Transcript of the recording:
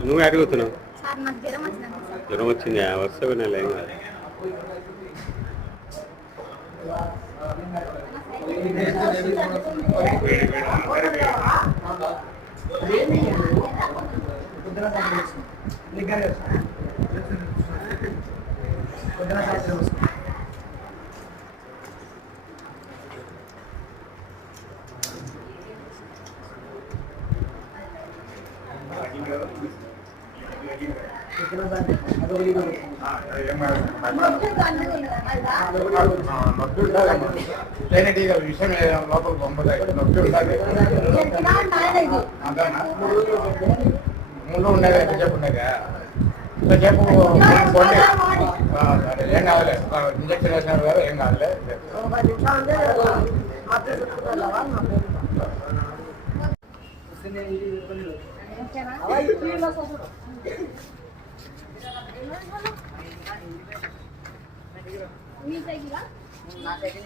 నువ్వు అడుగుతున్నావు సార్ నాకు జ్వరం వచ్చింది. వరుసగా నెల ఏం కాదు. విషయం లోపల పంపదాయి నొప్పి ఉండాలి ముందు ఉండేగా ఎంతసేపు ఉండేగా చెప్పు కొండి సరే ఏం కావాలి ఇంజక్షన్ వేసినారు కదా ఏం కావాలి మీ సైకిలా నా దగ్గర